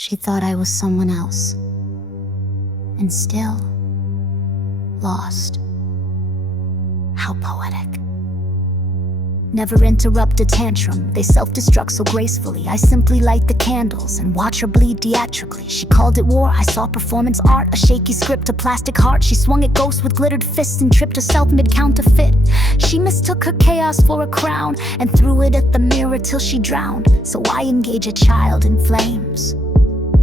She thought I was someone else, and still lost. How poetic. Never interrupt a tantrum, they self-destruct so gracefully. I simply light the candles and watch her bleed theatrically. She called it war, I saw performance art. A shaky script, a plastic heart. She swung at ghosts with glittered fists and tripped herself mid-counterfeit. She mistook her chaos for a crown and threw it at the mirror till she drowned. So why engage a child in flames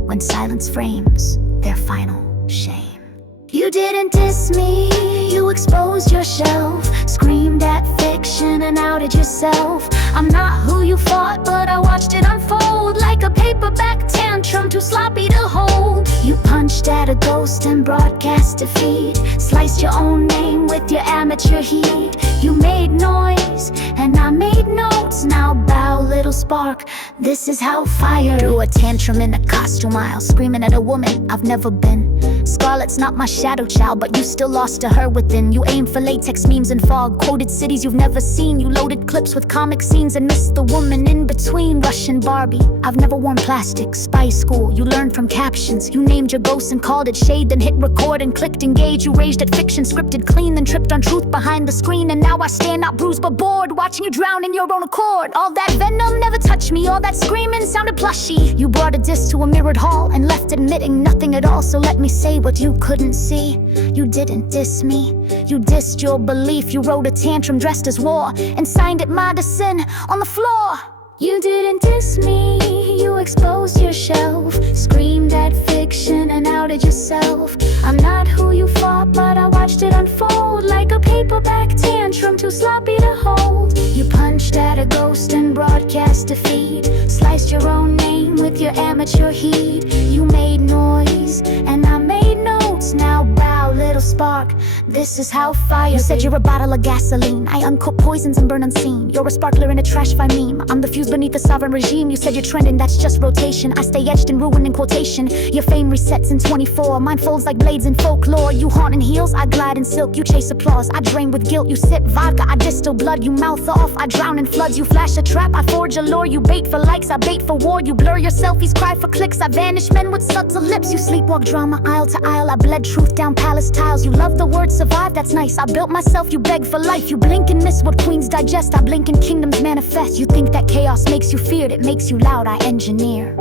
when silence frames their final shame? You didn't diss me, you exposed yourself, screamed at fiction and outed yourself. I'm not who you thought, but I watched it unfold like a paperback tantrum too sloppy to hold. You punched at a ghost and broadcast defeat, sliced your own name with your amateur heat. You made noise and I made notes, now bow little spark, this is how fire. Threw a tantrum in a costume aisle, screaming at a woman I've never been. Scarlet's not my shadow child, but you still lost to her within. You aimed for latex memes and fog, quoted cities you've never seen. You loaded clips with comic scenes and missed the woman in between. Russian Barbie, I've never worn plastic. Spy school, you learned from captions. You named your ghost and called it shade, then hit record and clicked engage. You raged at fiction, scripted clean, then tripped on truth behind the screen. And now I stand not bruised but bored, watching you drown in your own accord. All that venom never touched me, all that screaming sounded plushy. You brought a diss to a mirrored hall and left admitting nothing at all. So let me say what you couldn't see. You didn't diss me, you dissed your belief. You wrote a tantrum dressed as war and signed it medicine on the floor. You didn't diss me, you exposed yourself, screamed at fiction and outed yourself. I'm not who you thought, but I watched it unfold like a paperback tantrum too sloppy to hold. You punched at a ghost and broadcast defeat, sliced your own name with your amateur heat. You made noise and I made notes, now bow little spark, this is how fire. You said you're a bottle of gasoline, I uncook poisons and burn unseen. You're a sparkler in a trash fire meme, I'm the fuse beneath the sovereign regime. You said you're trending, that's just rotation. I stay etched and ruined in quotation. Your fame resets in 24, mine folds like blades in folklore. You haunt in heels, I glide in silk. You chase applause, I drain with guilt. You sip vodka, I distill blood. You mouth off, I drown in floods. You flash a trap, I forge a lore. You bait for likes, I bait for war. You blur your selfies, cry for clicks. I vanish men with subtle lips. You sleepwalk drama aisle to aisle. I bled truth down palace tiles. You love the word survive, that's nice. I built myself, you beg for life. You blink and miss what queens digest. I blink and kingdoms manifest. You think that chaos makes you feared, it makes you loud, I engineer.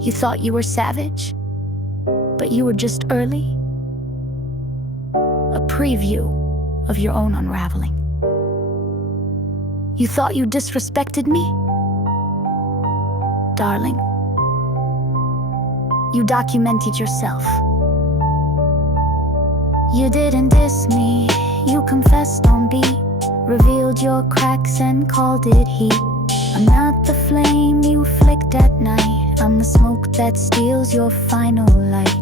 You thought you were savage, but you were just early. A preview of your own unraveling. You thought you disrespected me? Darling, you documented yourself. You didn't diss me, you confessed on beat, revealed your cracks and called it heat. I'm not the flame you flicked at night, I'm the smoke that steals your final light.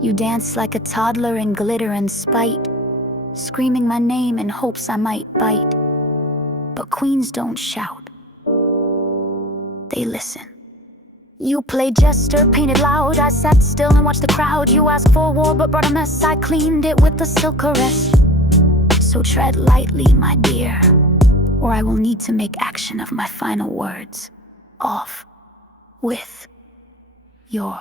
You danced like a toddler in glitter and spite, screaming my name in hopes I might bite. But queens don't shout, they listen. You played jester, painted loud, I sat still and watched the crowd. You asked for war but brought a mess, I cleaned it with a silk caress. So tread lightly, my dear, or I will need to make action of my final words. Off with your